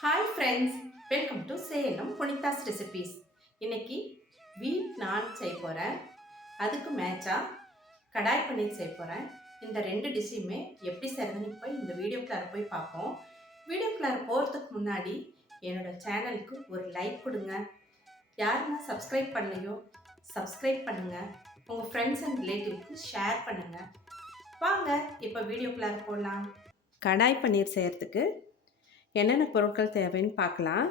Hi friends, welcome to Salem புனிதாஸ் recipes. இன்னைக்கு வீட் நான் செய்ய போகிறேன். அதுக்கு மேட்சாக கடாய் பன்னீர் செய்ய போகிறேன். இந்த ரெண்டு டிஷ்ஷுமே எப்படி செய்கிறதுன்னு இப்போ இந்த வீடியோக்குள்ளார போய் பார்ப்போம். வீடியோக்குள்ளார போகிறதுக்கு முன்னாடி என்னோடய சேனலுக்கு ஒரு லைக் கொடுங்க. யாருன்னா சப்ஸ்கிரைப் பண்ணலையோ சப்ஸ்கிரைப் பண்ணுங்கள். உங்கள் ஃப்ரெண்ட்ஸ் அண்ட் ரிலேட்டிவ்க்கு ஷேர் பண்ணுங்கள். வாங்க இப்போ வீடியோக்குள்ளார போடலாம். கடாய் பன்னீர் செய்கிறதுக்கு என்னென்ன பொருட்கள் தேவைன்னு பார்க்கலாம்.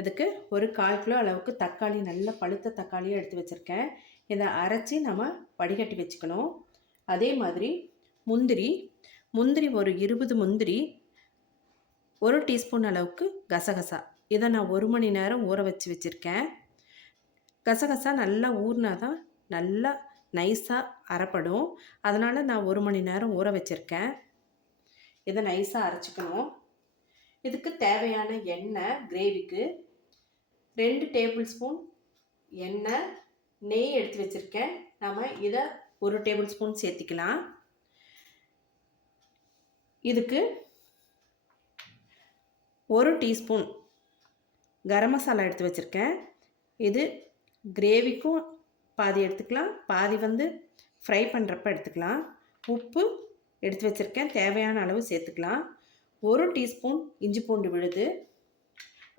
இதுக்கு ஒரு 1/4 கிலோ அளவுக்கு தக்காளி, நல்ல பழுத்த தக்காளியை எடுத்து வச்சுருக்கேன். இதை அரைச்சி நம்ம வடிகட்டி வச்சுக்கணும். அதே மாதிரி முந்திரி ஒரு 20 முந்திரி, 1 டீஸ்பூன் அளவுக்கு கசகசா. இதை நான் 1 மணி நேரம் ஊற வச்சு வச்சுருக்கேன். கசகசா நல்லா ஊறினா தான் நல்லா நைஸாக அரைப்படும். அதனால் நான் 1 மணி நேரம் ஊற வச்சுருக்கேன். இதை நைஸாக அரைச்சிக்கணும். இதுக்கு தேவையான எண்ணெய், கிரேவிக்கு 2 டேபிள் ஸ்பூன் எண்ணெய், நெய் எடுத்து வச்சுருக்கேன். நம்ம இதை 1 டேபிள் ஸ்பூன் சேர்த்திக்கலாம். இதுக்கு 1 டீஸ்பூன் கரம் மசாலா எடுத்து வச்சுருக்கேன். இது கிரேவிக்கும் பாதி எடுத்துக்கலாம், பாதி ஃப்ரை பண்ணுறப்ப எடுத்துக்கலாம். உப்பு எடுத்து வச்சுருக்கேன், தேவையான அளவு சேர்த்துக்கலாம். 1 டீஸ்பூன் இஞ்சி பூண்டு விழுது,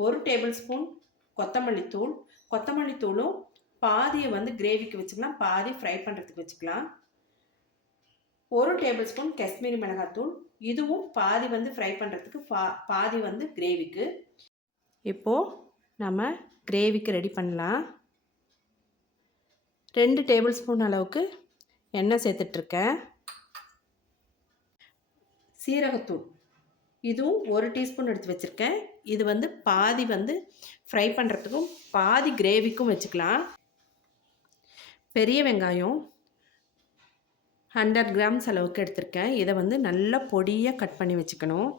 1 டேபிள் ஸ்பூன் கொத்தமல்லி தூளும் பாதியை கிரேவிக்கு வச்சுக்கலாம், பாதி ஃப்ரை பண்ணுறதுக்கு வச்சுக்கலாம். 1 டேபிள் ஸ்பூன் காஷ்மீரி மிளகாத்தூள், இதுவும் பாதி ஃப்ரை பண்ணுறதுக்கு, பாதி கிரேவிக்கு. இப்போது நம்ம கிரேவிக்கு ரெடி பண்ணலாம். 2 டேபிள் ஸ்பூன் அளவுக்கு எண்ணெய் சேர்த்துட்ருக்கேன். சீரகத்தூள் இதுவும் 1 டீஸ்பூன் எடுத்து வச்சுருக்கேன். இது பாதி ஃப்ரை பண்ணுறதுக்கும் பாதி கிரேவிக்கும் வச்சுக்கலாம். பெரிய வெங்காயம் 100 கிராம்ஸ் அளவுக்கு எடுத்திருக்கேன். இதை நல்லா பொடியாக கட் பண்ணி வச்சுக்கணும்.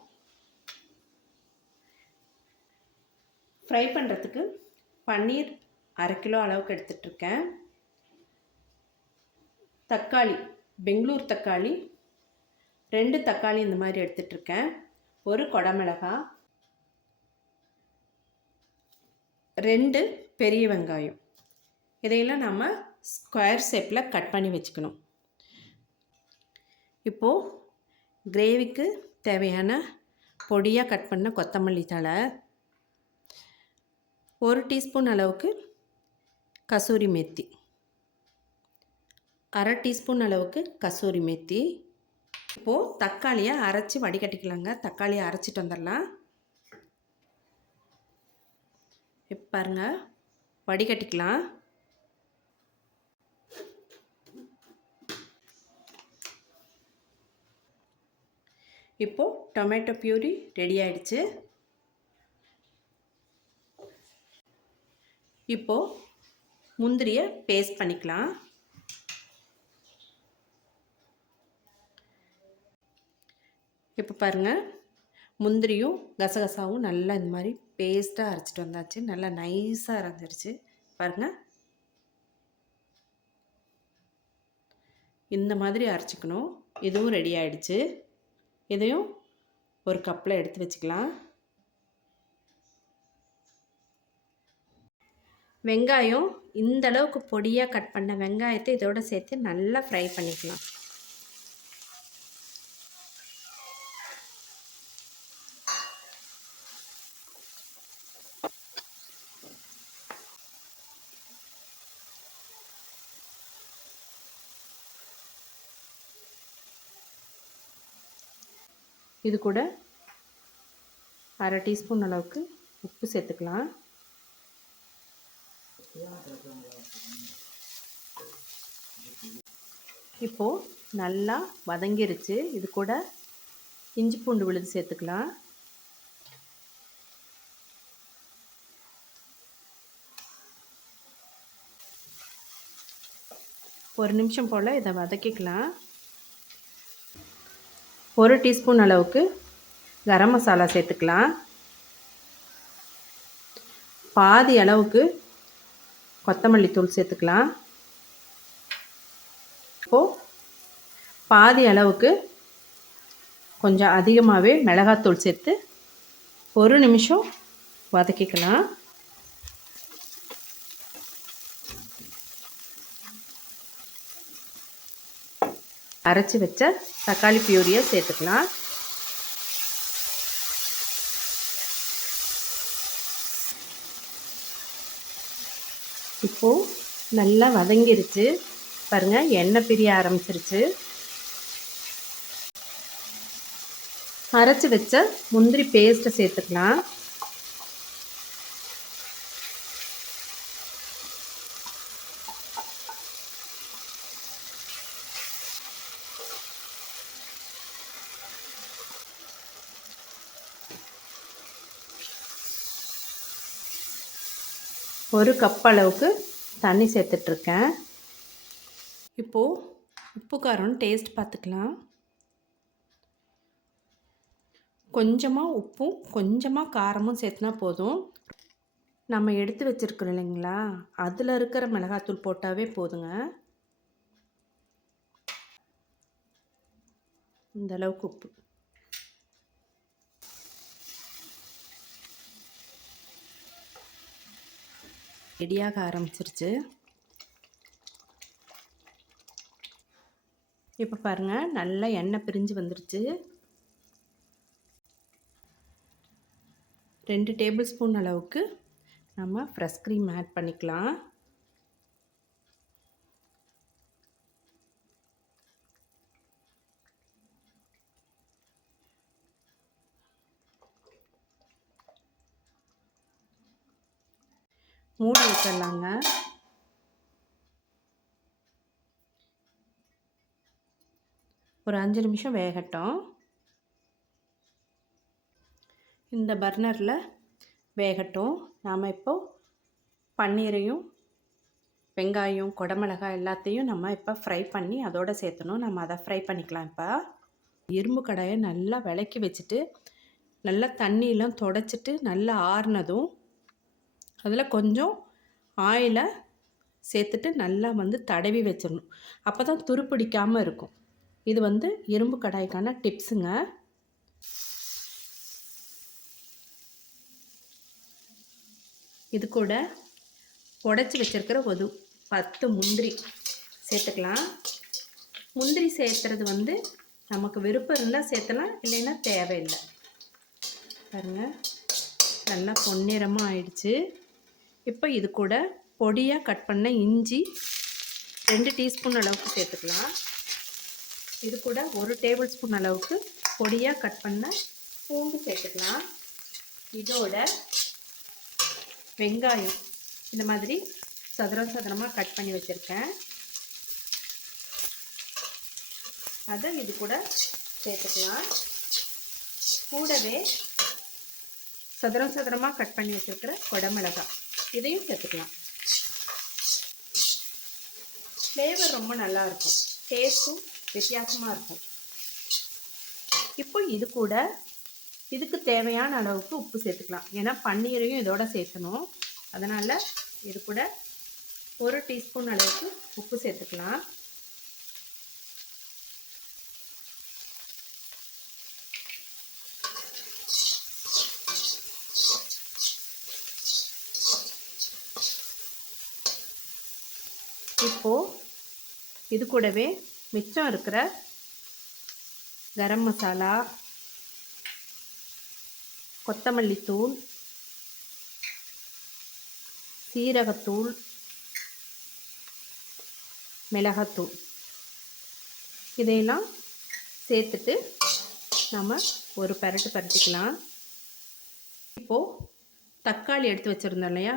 ஃப்ரை பண்ணுறதுக்கு பன்னீர் 1/2 கிலோ அளவுக்கு எடுத்துகிட்ருக்கேன். தக்காளி, பெங்களூர் தக்காளி 2 தக்காளி இந்த மாதிரி எடுத்துகிட்ருக்கேன். 1 குடமிளகாய், 2 பெரிய வெங்காயம். இதையெல்லாம் நம்ம ஸ்கொயர் ஷேப்பில் கட் பண்ணி வச்சுக்கணும். இப்போது கிரேவிக்கு தேவையான பொடியாக கட் பண்ண கொத்தமல்லி தழை, 1 டீஸ்பூன் அளவுக்கு கசூரி மேத்தி, 1/2 டீஸ்பூன் அளவுக்கு கசூரி மேத்தி. இப்போது தக்காளியை அரைச்சி வடிகட்டிக்கலாங்க. தக்காளியை அரைச்சிட்டு வந்துடலாம். இப்போ பாருங்கள், வடிகட்டிக்கலாம். இப்போது டொமேட்டோ பியூரி ரெடி ஆயிடுச்சு. இப்போது முந்திரியை பேஸ்ட் பண்ணிக்கலாம். இப்போ பாருங்கள், முந்திரியும் கசகசாவும் நல்லா இந்த மாதிரி பேஸ்ட்டாக அரைச்சிட்டு வந்தாச்சு. நல்லா நைஸாக அரைஞ்சிருச்சு பாருங்கள். இந்த மாதிரி அரைச்சிக்கணும். இதுவும் ரெடி ஆகிடுச்சு. இதையும் ஒரு கப்பில் எடுத்து வச்சுக்கலாம். வெங்காயம் இந்த அளவுக்கு பொடியாக கட் பண்ண வெங்காயத்தை இதோடு சேர்த்து நல்லா ஃப்ரை பண்ணிக்கலாம். இது கூட 1/2 டீஸ்பூன் அளவுக்கு உப்பு சேர்த்துக்கலாம். இப்போது நல்லா வதங்கிருச்சு. இது கூட இஞ்சி பூண்டு விழுது சேர்த்துக்கலாம். ஒரு நிமிஷம் போல் இதை வதக்கிக்கலாம். 1 டீஸ்பூன் அளவுக்கு கரம் மசாலா சேர்த்துக்கலாம். பாதி அளவுக்கு கொத்தமல்லி தூள் சேர்த்துக்கலாம். இப்போது பாதி அளவுக்கு கொஞ்சம் அதிகமாகவே மிளகாத்தூள் சேர்த்து ஒரு நிமிஷம் வதக்கிக்கலாம். அரைச்சி வச்ச தக்காளி பியூரியை சேர்த்துக்கலாம். இப்போது நல்லா வதங்கிருச்சு பாருங்கள், எண்ணெய் பிரிய ஆரம்பிச்சிருச்சு. அரைச்சி வச்ச முந்திரி பேஸ்ட்டை சேர்த்துக்கலாம். ஒரு கப் அளவுக்கு தண்ணி சேர்த்துட்ருக்கேன். இப்போது உப்பு காரம் டேஸ்ட் பார்த்துக்கலாம். கொஞ்சமாக உப்பும் கொஞ்சமாக காரமும் சேர்த்துனா போதும். நம்ம எடுத்து வச்சுருக்கிறோம் இல்லைங்களா, அதில் இருக்கிற மிளகாத்தூள் போட்டாவே போதுங்க. இந்த அளவுக்கு உப்பு. ரெடியாக ஆரம்பிச்சிருச்சு. இப்போ பாருங்கள், நல்லா எண்ணெய் பிரிஞ்சு வந்துருச்சு. 2 டேபிள் ஸ்பூன் அளவுக்கு நம்ம ஃப்ரெஷ் க்ரீம் ஆட் பண்ணிக்கலாம். மூடி வச்சிடலாங்க. ஒரு 5 நிமிஷம் வேகட்டும். இந்த பர்னரில் வேகட்டும். நாம் இப்போது பன்னீரையும் வெங்காயம் குடமிளகாய் எல்லாத்தையும் நம்ம இப்போ ஃப்ரை பண்ணி அதோடு சேர்த்தணும். நம்ம அதை ஃப்ரை பண்ணிக்கலாம். இப்போ இரும்பு கடாயை நல்லா விளக்கி வச்சுட்டு நல்லா தண்ணியெலாம் தொடச்சிட்டு நல்லா ஆறுனதும் அதில் கொஞ்சம் ஆயிலை சேர்த்துட்டு நல்லா தடவி வச்சிடணும். அப்போ தான் துருப்பிடிக்காமல் இருக்கும். இது இரும்பு கடாய்க்கான டிப்ஸுங்க. இது கூட உடச்சி வச்சுருக்கிற ஒரு 10 முந்திரி சேர்த்துக்கலாம். முந்திரி சேர்த்துறது நமக்கு விருப்பம் இருந்தால் சேர்த்தலாம், இல்லைன்னா தேவையில்லை. பாருங்கள், நல்லா பொன்னிறமாக ஆயிடுச்சு. இப்போ இது கூட பொடியாக கட் பண்ண இஞ்சி 2 டீஸ்பூன் அளவுக்கு சேர்த்துக்கலாம். இது கூட 1 டேபிள் ஸ்பூன் அளவுக்கு பொடியாக கட் பண்ண பூண்டு சேர்த்துக்கலாம். இதோட வெங்காயம் இந்த மாதிரி சதுரமாக கட் பண்ணி வச்சுருக்கேன், அதை இது கூட சேர்த்துக்கலாம். கூடவே சதுரமாக கட் பண்ணி வச்சுருக்கிற குடமிளகாய் இதையும் சேர்த்துக்கலாம். ஃப்ளேவர் ரொம்ப நல்லாயிருக்கும், டேஸ்ட்டும் வித்தியாசமாக இருக்கும். இப்போ இது கூட இதுக்கு தேவையான அளவுக்கு உப்பு சேர்த்துக்கலாம். ஏன்னா பன்னீரையும் இதோட சேர்த்தணும். அதனால் இது கூட 1 டீஸ்பூன் அளவுக்கு உப்பு சேர்த்துக்கலாம். இப்போது இது கூடவே மிச்சம் இருக்கிற கரம் மசாலா, கொத்தமல்லி தூள், சீரகத்தூள், மிளகாத்தூள் இதையெல்லாம் சேர்த்துட்டு நம்ம ஒரு பரட்டிக்கலாம். இப்போது தக்காளி எடுத்து வச்சுருந்தோம் இல்லையா,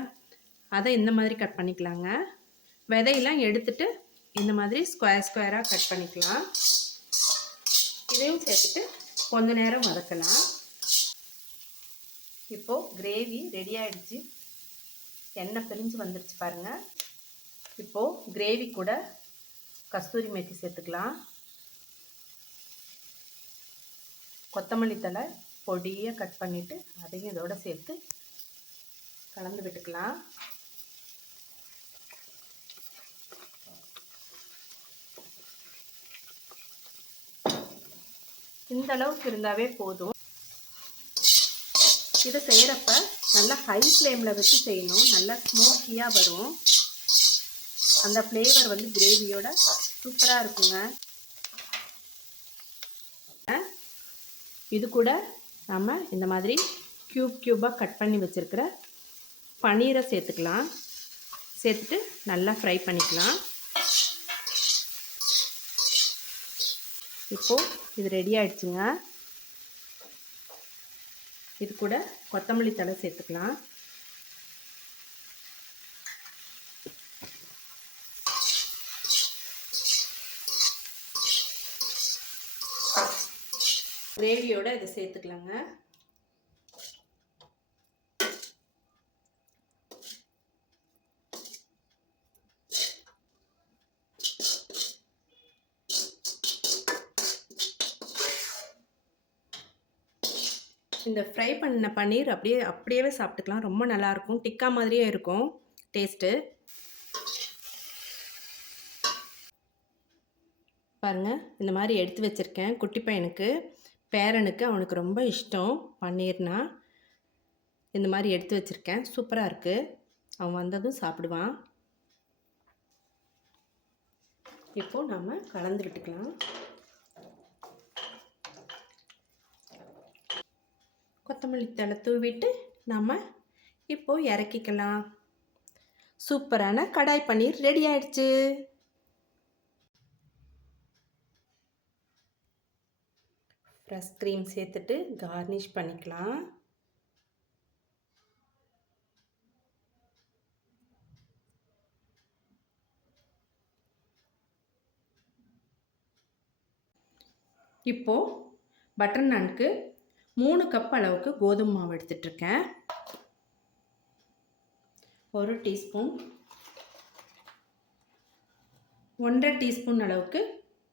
அதை இந்த மாதிரி கட் பண்ணிக்கலாங்க. விதையெல்லாம் எடுத்துட்டு இந்த மாதிரி ஸ்கொயராக கட் பண்ணிக்கலாம். இதையும் சேர்த்துட்டு கொஞ்ச நேரம் வதக்கலாம். இப்போது கிரேவி ரெடி ஆகிடுச்சு. எண்ணெய் பிரிஞ்சு வந்துருச்சு பாருங்கள். இப்போது கிரேவி கூட கஸ்தூரி மேத்தி சேர்த்துக்கலாம். கொத்தமல்லி தழை பொடியாக கட் பண்ணிவிட்டு அதையும் இதோட சேர்த்து கலந்து விட்டுக்கலாம். இந்த அளவுக்கு இருந்தாவே போதும். இதை செய்கிறப்ப நல்லா ஹை ஃப்ளேமில் வச்சு செய்யணும். நல்லா ஸ்மோக்கியாக வரும். அந்த ஃப்ளேவர் வந்து கிரேவியோட சூப்பராக இருக்குங்க. இது கூட நம்ம இந்த மாதிரி க்யூபாக கட் பண்ணி வச்சுருக்கிற பன்னீரை சேர்த்துக்கலாம். சேர்த்துட்டு நல்லா ஃப்ரை பண்ணிக்கலாம். இப்போது இது ரெடி ஆகிடுச்சுங்க. இது கூட கொத்தமல்லி தழை சேர்த்துக்கலாம். கிரேவியோட இதை சேர்த்துக்கலாங்க. இந்த ஃப்ரை பண்ண பன்னீர் அப்படியே சாப்பிட்டுக்கலாம். ரொம்ப நல்லாயிருக்கும். டிக்கா மாதிரியே இருக்கும் டேஸ்ட்டு. பாருங்கள், இந்த மாதிரி எடுத்து வச்சுருக்கேன். குட்டி பையனுக்கு, பேரனுக்கு, அவனுக்கு ரொம்ப இஷ்டம் பன்னீர்னா. இந்த மாதிரி எடுத்து வச்சுருக்கேன். சூப்பராக இருக்குது. அவன் வந்ததும் சாப்பிடுவான். இப்போது நம்ம கலந்து விட்டுக்கலாம். கொத்தமல்லி தழை தூவிட்டு நம்ம இப்போது இறக்கிக்கலாம். சூப்பரான கடாய் பன்னீர் ரெடி ஆயிடுச்சு. ஃப்ரெஷ் க்ரீம் சேர்த்துட்டு கார்னிஷ் பண்ணிக்கலாம். இப்போது பட்டர் நானுக்கு 3 கப் அளவுக்கு கோதுமை மாவு எடுத்துட்ருக்கேன். 1 டீஸ்பூன், 1.5 டீஸ்பூன் அளவுக்கு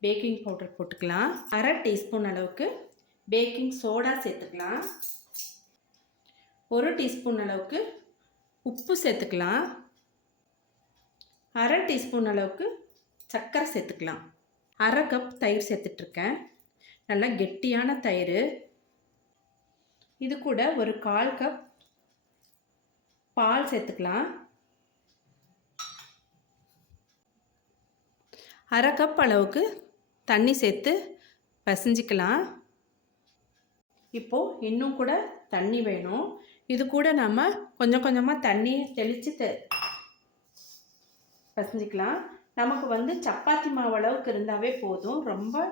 பேக்கிங் பவுடர் போட்டுக்கலாம். 1/2 டீஸ்பூன் அளவுக்கு பேக்கிங் சோடா சேர்த்துக்கலாம். 1 டீஸ்பூன் அளவுக்கு உப்பு சேர்த்துக்கலாம். 1/2 டீஸ்பூன் அளவுக்கு சர்க்கரை சேர்த்துக்கலாம். 1/2 கப் தயிர் சேர்த்துட்ருக்கேன். நல்லா கெட்டியான தயிர். இது கூட ஒரு 1/4 கப் பால் சேர்த்துக்கலாம். 1/2 கப் அளவுக்கு தண்ணி சேர்த்து பிசைஞ்சிக்கலாம். இப்போது இன்னும் கூட தண்ணி வேணும். இது கூட நம்ம கொஞ்சம் கொஞ்சமாக தண்ணி தெளித்து பிசைஞ்சிக்கலாம். நமக்கு வந்து சப்பாத்தி மாவு அளவுக்கு இருந்தாவே போதும். ரொம்ப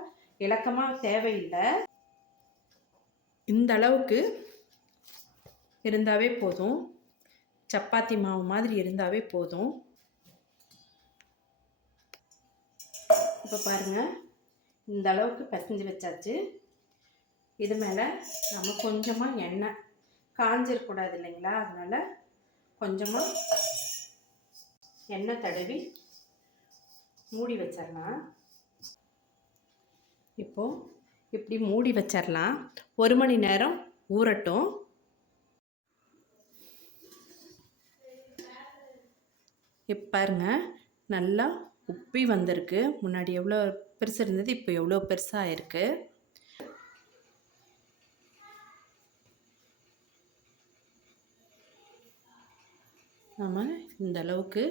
இலக்கமாக தேவையில்லை. இந்த அளவுக்கு இருந்தாவே போதும். சப்பாத்தி மாவு மாதிரி இருந்தாவே போதும். இப்போ பாருங்கள், இந்த அளவுக்கு பிசைஞ்சு வச்சாச்சு. இது மேலே நம்ம கொஞ்சமாக எண்ணெய், காஞ்சிடக்கூடாது இல்லைங்களா, அதனால் கொஞ்சமாக எண்ணெய் தடவி மூடி வச்சிடலாம். இப்போது இப்படி மூடி வச்சிடலாம். 1 மணி நேரம் ஊறட்டும். இப்போ பாருங்கள், நல்லா உப்பி வந்திருக்கு. முன்னாடி எவ்வளோ பெருசு இருந்தது, இப்போ எவ்வளோ பெருசாக இருக்குது. நம்ம இந்த அளவுக்கு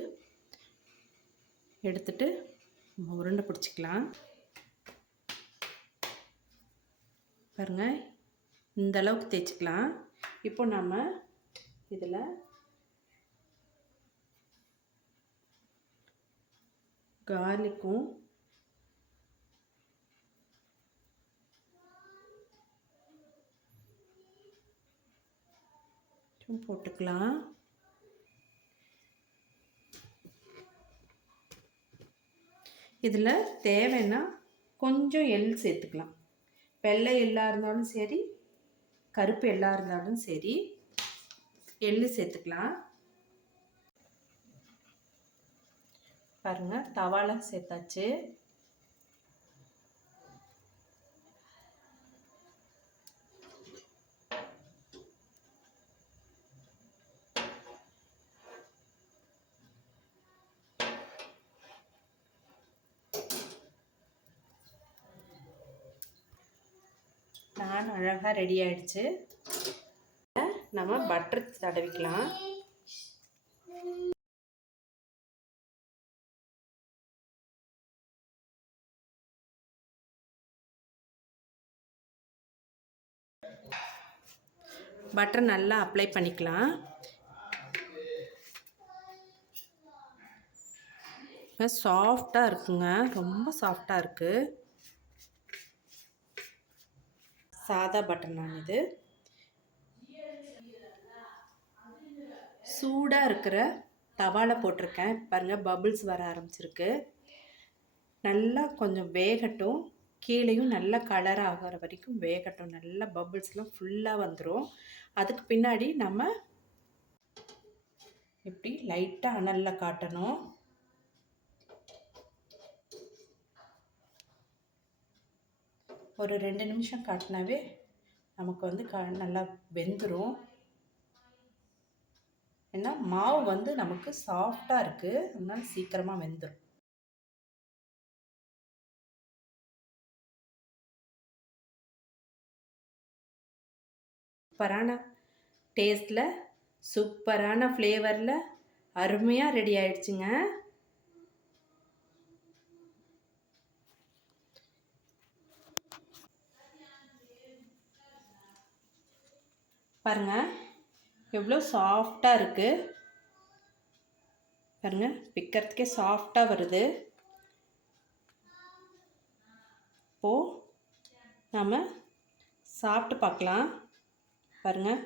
எடுத்துட்டு உருண்டை பிடிச்சிக்கலாம். பாருங்கள், இந்த அளவுக்கு தேய்ச்சிக்கலாம். இப்போ நம்ம இதில் கார்லிக்கும் போட்டுக்கலாம். இதில் தேவைன்னா கொஞ்சம் எள் சேர்த்துக்கலாம். வெள்ளை எள்ளாக இருந்தாலும் சரி, கருப்பு எள்ளாக இருந்தாலும் சரி, எள் சேர்த்துக்கலாம். பாருங்கள், தவால சேர்த்தாச்சு. நான் அழகாக ரெடி ஆயிடுச்சு. நம்ம பட்டர் தடவிக்கலாம். பட்டர் நல்லா அப்ளை பண்ணிக்கலாம். சாஃப்டாக இருக்குங்க, ரொம்ப சாஃப்டாக இருக்குது. சாதா பட்டர் நான் இது. சூடாக இருக்கிற தவாவில் போட்டிருக்கேன். பாருங்கள், பபிள்ஸ் வர ஆரம்பிச்சிருக்கு. நல்லா கொஞ்சம் வேகட்டும், கீழேயும் நல்லா கலர் ஆகிற வரைக்கும் வேகட்டும். நல்லா பபிள்ஸ்லாம் ஃபுல்லாக வந்துடும். அதுக்கு பின்னாடி நம்ம இப்படி லைட்டாக அனலில் காட்டணும். ஒரு 2 நிமிஷம் காட்டினாவே நமக்கு வந்து நல்லா வெந்துடும். ஏன்னா மாவு வந்து நமக்கு சாஃப்டாக இருக்குது, அதனால சீக்கிரமாக வெந்துடும். சூப்பரான டேஸ்ட்டில், சூப்பரான ஃப்ளேவரில் அருமையாக ரெடி ஆயிடுச்சுங்க. பாருங்கள் எவ்வளோ சாஃப்டாக இருக்குது. பாருங்கள், பிக்கிறதுக்கே சாஃப்டாக வருது. இப்போது நாம் சாப்பிட்டு பார்க்கலாம். பாருங்கள்,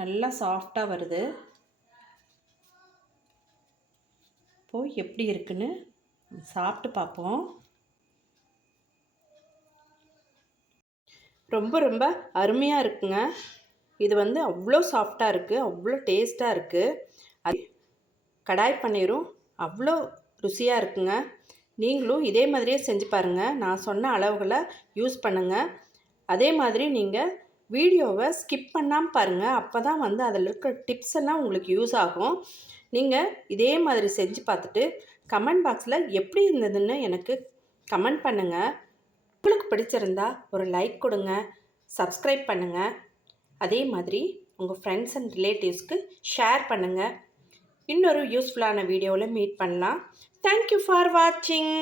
நல்லா சாஃப்டாக வருது. இப்போது எப்படி இருக்குன்னு சாப்பிட்டு பார்ப்போம். ரொம்ப ரொம்ப அருமையாக இருக்குங்க. இது வந்து அவ்வளோ சாஃப்டாக இருக்குது, அவ்வளோ டேஸ்ட்டாக இருக்குது. அது கடாய் பன்னீரும் அவ்வளோ ருசியாக இருக்குங்க. நீங்களும் இதே மாதிரியே செஞ்சு பாருங்கள். நான் சொன்ன அளவுகளை யூஸ் பண்ணுங்கள். அதே மாதிரி நீங்கள் வீடியோவை ஸ்கிப் பண்ணாமல் பாருங்கள். அப்போ தான் வந்து அதில் இருக்கிற டிப்ஸ் எல்லாம் உங்களுக்கு யூஸ் ஆகும். நீங்கள் இதே மாதிரி செஞ்சு பார்த்துட்டு கமெண்ட் பாக்ஸில் எப்படி இருந்ததுன்னு எனக்கு கமெண்ட் பண்ணுங்கள். உங்களுக்கு பிடிச்சிருந்தா ஒரு லைக் கொடுங்க, சப்ஸ்கிரைப் பண்ணுங்கள். அதே மாதிரி உங்கள் ஃப்ரெண்ட்ஸ் அண்ட் ரிலேட்டிவ்ஸ்க்கு ஷேர் பண்ணுங்கள். இன்னொரு யூஸ்ஃபுல்லான வீடியோவில் மீட் பண்ணலாம். தேங்க்யூ ஃபார் வாட்சிங்.